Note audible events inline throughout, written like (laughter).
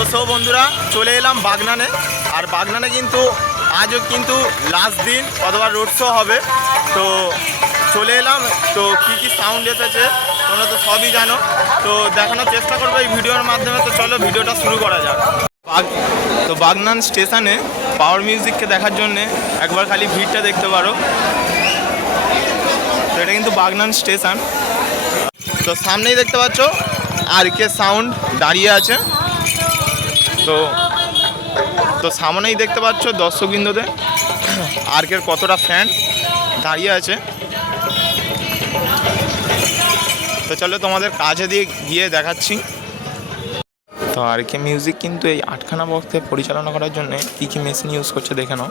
তো সব বন্ধুরা, চলে এলাম বাগনানে। আর বাগনানে কিন্তু আজও কিন্তু লাস্ট দিন অথবা রোড শো হবে। তো চলে এলাম, তো কী কী সাউন্ড এসেছে তোমরা তো সবই জানো। তো দেখানোর চেষ্টা করব এই ভিডিওর মাধ্যমে, তো চলো ভিডিওটা শুরু করা যাক। বাগ তো বাগনান স্টেশনে পাওয়ার মিউজিককে দেখার জন্যে একবার খালি ভিড়টা দেখতে পারো। তো এটা কিন্তু বাগনান স্টেশন। তো সামনেই দেখতে পাচ্ছ, আর কে সাউন্ড দাঁড়িয়ে আছে। তো তো সামনেই দেখতে পাচ্ছ দর্শকবৃন্দদের। আর কের কতটা ফ্যান দাঁড়িয়ে আছে। তো চলো তোমাদের কাছে দিয়ে গিয়ে দেখাচ্ছি। তো আর কে মিউজিক কিন্তু এই আটখানা বক্সে পরিচালনা করার জন্য কী কী মেশিন ইউজ করছে দেখে নাও।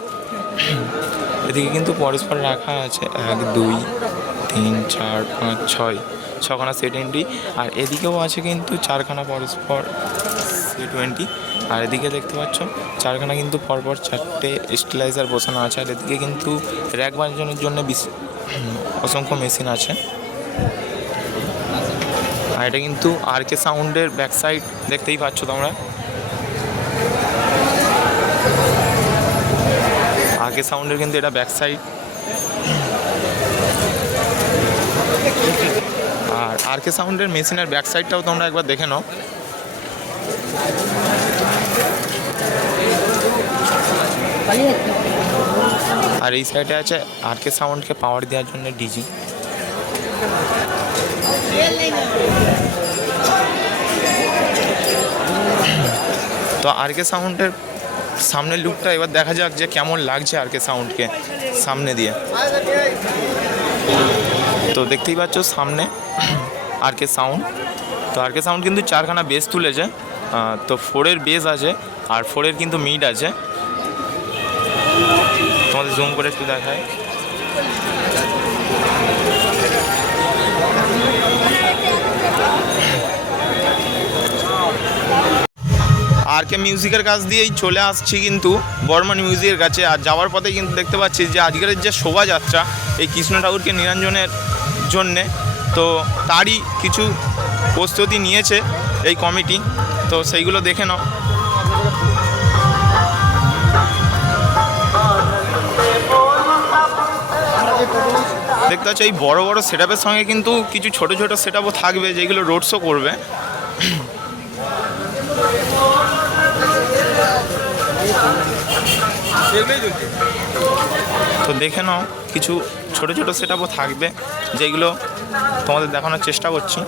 এদিকে কিন্তু পরস্পর রাখা আছে এক, দুই, তিন, চার, পাঁচ, ছয়, ছখানা সি টোয়েন্টি আর এদিকেও আছে কিন্তু চারখানা পরস্পর সে টোয়েন্টি আর এদিকে দেখতে পাচ্ছ, চারখানা কিন্তু পরপর চারটে স্টিলাইজার বসানো আছে, আর এদিকে কিন্তু র্যাক বাজানোর জন্য (clears throat) অসংখ্য মেশিন আছে। আর এটা কিন্তু আর কে সাউন্ডের ব্যাক সাইড দেখতেই পাচ্ছ তোমরা। আগে সাউন্ডের কিন্তু এটা ব্যাক সাইড। আর আর কে সাউন্ডের মেশিনের ব্যাক সাইডটাও তোমরা একবার দেখে নাও। আর এই সাইডে আছে আর কে সাউন্ডকে পাওয়ার দেওয়ার জন্য ডিজি তো আর কে সাউন্ডের সামনের লুকটা এবার দেখা যাক যে কেমন লাগছে আর কে সাউন্ডকে সামনে দিয়ে। তো দেখতেই পাচ্ছ সামনে আর কে সাউন্ড। তো আর কে সাউন্ড কিন্তু চারখানা বেস তুলেছে তো ফোরের বেস আছে, আর ফোরের কিন্তু মিড আছে। তোমাদের জুম করে একটু দেখায়। আর কে মিউজিকের কাছ দিয়েই চলে আসছি কিন্তু বর্মন মিউজিকের কাছে। আর যাওয়ার পথে কিন্তু দেখতে পাচ্ছি যে আজকের যে শোভাযাত্রা এই কৃষ্ণ ঠাকুরকে নিরঞ্জনের জন্যে, তো তারই কিছু প্রস্তুতি নিয়েছে এই কমিটি। তো সেইগুলো দেখে নাও। দেখতে পাচ্ছ, এই বড় বড় সেট সঙ্গে কিন্তু কিছু ছোট ছোট সেট থাকবে যেগুলো রোড শো করবে। তো দেখে নাও, কিছু ছোট ছোট সেট থাকবে যেগুলো তোমাদের দেখানোর চেষ্টা করছি।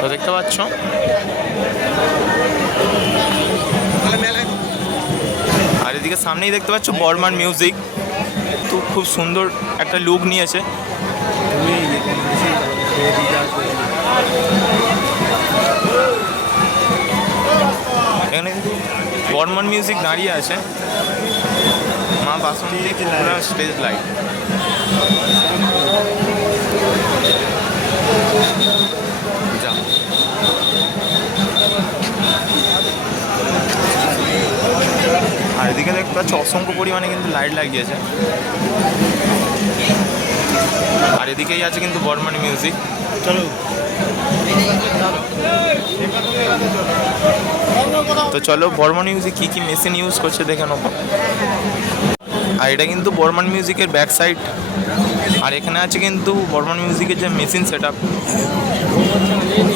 তো দেখতে পাচ্ছ। আর এদিকে সামনেই দেখতে পাচ্ছ বর্মান মিউজিক তো খুব সুন্দর একটা লুক নিয়েছে। এখানে বর্মান মিউজিক দাঁড়িয়ে আছে। মা বাসন্তী স্টেজ লাইট আর এদিকে দেখতে পাচ্ছ অসংখ্য পরিমাণে কিন্তু লাইট লাগিয়েছে। আর এদিকেই আছে কিন্তু বর্মানি মিউজিক চলো। তো চলো বর্মন মিউজিক কী কী মেশিন ইউজ করছে দেখে নেব। আর এটা কিন্তু বর্মান মিউজিকের ব্যাক সাইড আর এখানে আছে কিন্তু বর্মান মিউজিকের যে মেশিন সেট আপ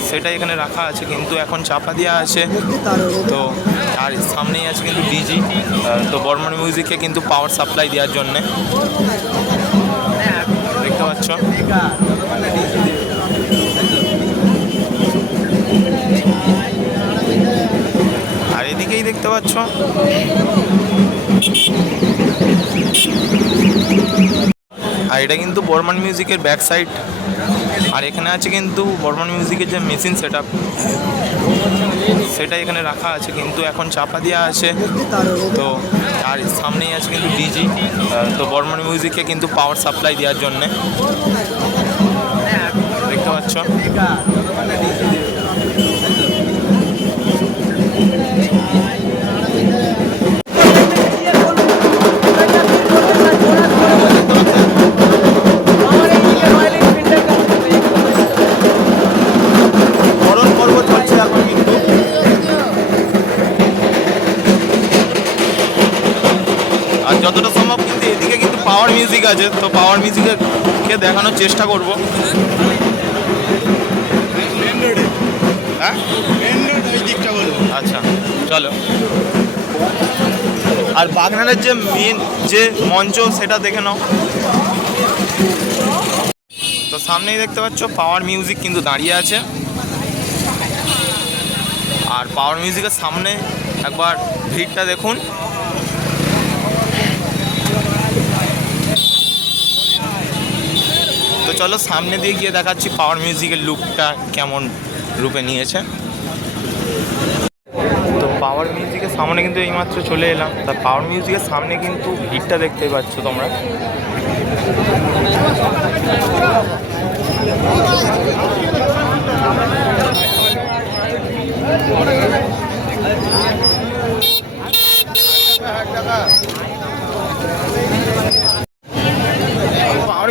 সেটা এখানে রাখা আছে, কিন্তু এখন চাপা দেওয়া আছে। তো আর সামনেই আছে কিন্তু ডিজি তো বর্মান মিউজিকে কিন্তু পাওয়ার সাপ্লাই দেওয়ার জন্যে। দেখতে পাচ্ছ? আর এদিকেই দেখতে পাচ্ছ? আর এটা কিন্তু বর্মান মিউজিকের ব্যাক সাইড আর এখানে আছে কিন্তু বর্মান মিউজিকের যে মেশিন সেট সেটা এখানে রাখা আছে। কিন্তু এখন চাপা দেওয়া আছে। তো আর সামনেই আছে কিন্তু ডিজি তো বর্মান মিউজিককে কিন্তু পাওয়ার সাপ্লাই দেওয়ার জন্যে। দেখতে পাচ্ছ? আছে তো পাওয়ার মিউজিকে দেখানোর চেষ্টা করব। হ্যাঁ? আচ্ছা চলো। আর বাগনানের যে মেন যে মঞ্চ সেটা দেখে নাও। তো সামনেই দেখতে পাচ্ছ পাওয়ার মিউজিক কিন্তু দাঁড়িয়ে আছে। আর পাওয়ার মিউজিকের সামনে একবার ভিড়টা দেখুন। চলো সামনে দিয়ে গিয়ে দেখাচ্ছি পাওয়ার মিউজিকের লুকটা কেমন রূপে নিয়েছে। তো পাওয়ার মিউজিকের সামনে কিন্তু এইমাত্র চলে এলাম। তা পাওয়ার মিউজিকের সামনে কিন্তু ভিড়টা দেখতে পাচ্ছ তোমরা পাওয়ার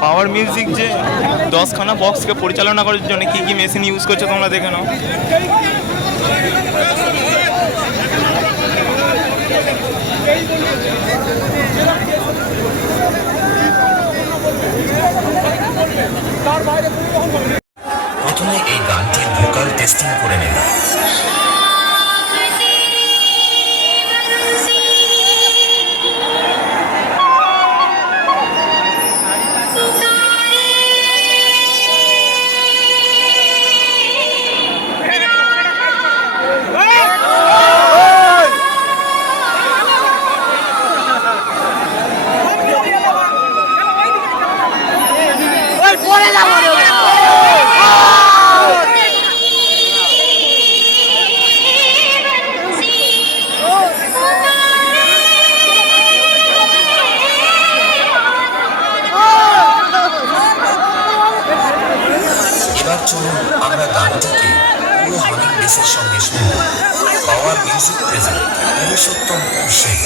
পাওয়ার মিউজিক যে দশখানা বক্সকে পরিচালনা করার জন্য কী কী মেশিন ইউজ করছে তোমরা দেখে নাও। প্রথমে এই গানটির ভোকাল টেস্টিং করে চলুন আমরা গানটিকে পুরো হামিং বেসের সঙ্গে শুনব। Power music present Purushottam Sen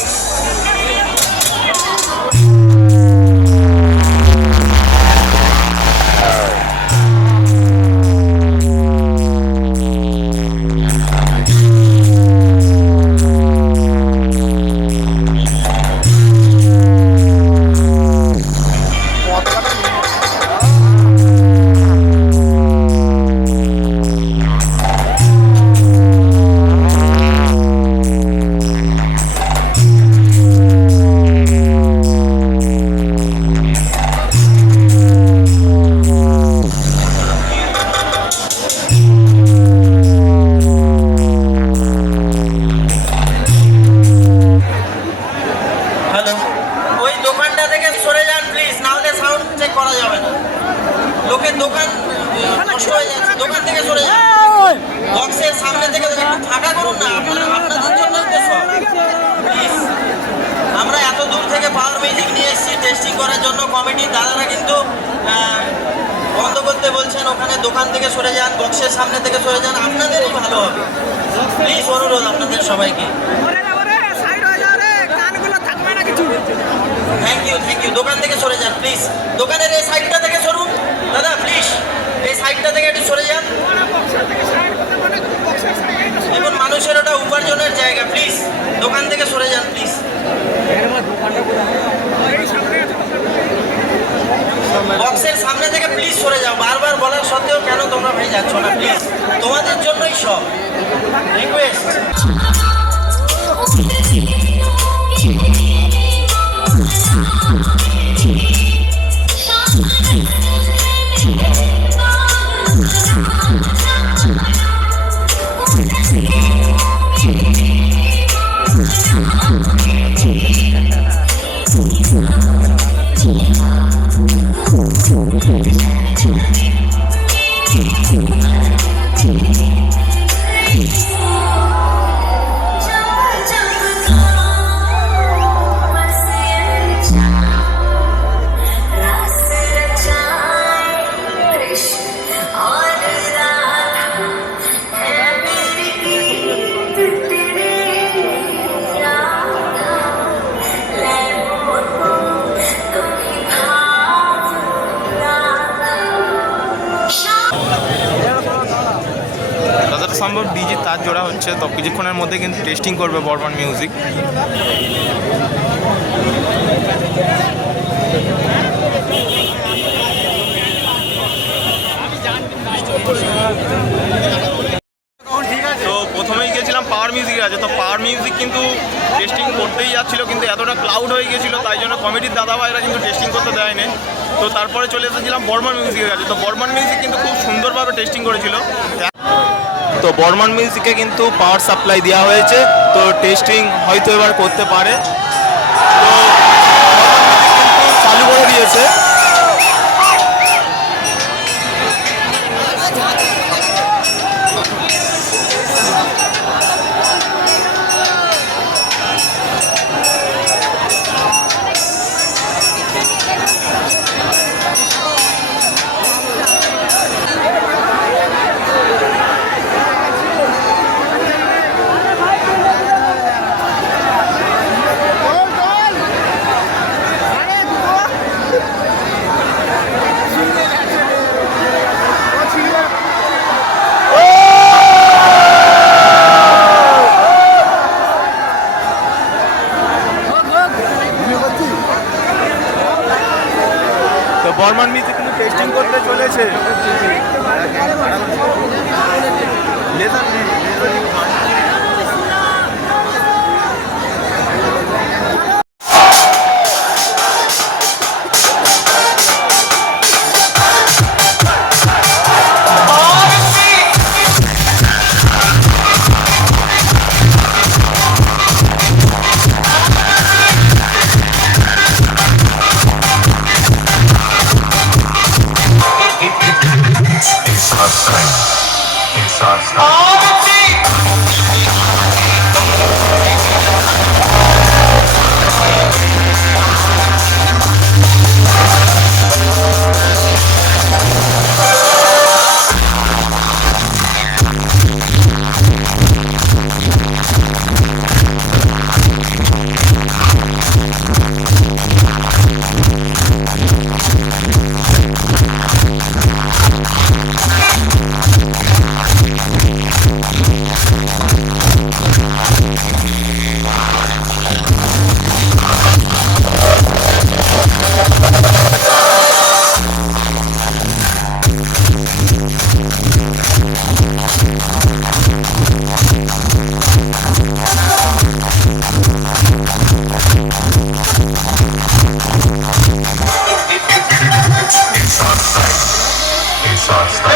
করা যাবে না। লোকের দোকান নষ্ট হয়ে যাচ্ছে দোকান থেকে সরে যান। বক্সের সামনে থেকে একটু ফাঁকা করুন না আপনারা আপনাদের জন্যই তো সব আমরা এত দূর থেকে পাওয়ার মিউজিক নিয়ে এসেছি টেস্টিং করার জন্য কমিটির দাদারা কিন্তু বন্ধ করতে বলছেন ওখানে দোকান থেকে সরে যান বক্সের সামনে থেকে সরে যান আপনাদেরই ভালো হবে। প্লিজ অনুরোধ আপনাদের সবাইকে। থ্যাংক ইউ থ্যাংক ইউ দোকান থেকে সরে যান প্লিজ দোকানের এই সাইডটা থেকে সরুন। দাদা প্লিজ এই সাইডটা থেকে একটু সরে যান। এখন মানুষের ওটা উপার্জনের জায়গা প্লিজ দোকান থেকে সরে যান প্লিজ বক্সের সামনে থেকে প্লিজ সরে যাও। বারবার বলার সত্ত্বেও কেন তোমরা ভাই যাচ্ছ না প্লিজ তোমাদের জন্যই সব। রিকোয়েস্ট জোড়া হচ্ছে, তো কিছুক্ষণের মধ্যে কিন্তু টেস্টিং করবে বর্মান মিউজিক তো প্রথমেই মিউজিক আছে তো মিউজিক কিন্তু টেস্টিং করতেই যাচ্ছিল, কিন্তু এতটা ক্লাউড হয়ে তাই জন্য কিন্তু টেস্টিং করতে তো তারপরে চলে এসেছিলাম বর্মান মিউজিকের কাছে। তো বর্মান মিউজিক কিন্তু খুব সুন্দরভাবে টেস্টিং করেছিল। তো বর্মান মিউজিকে কিন্তু পাওয়ার সাপ্লাই দেওয়া হয়েছে, তো টেস্টিং হয়তো এবার করতে পারে। তো চালু করে দিয়েছে। করতে shots.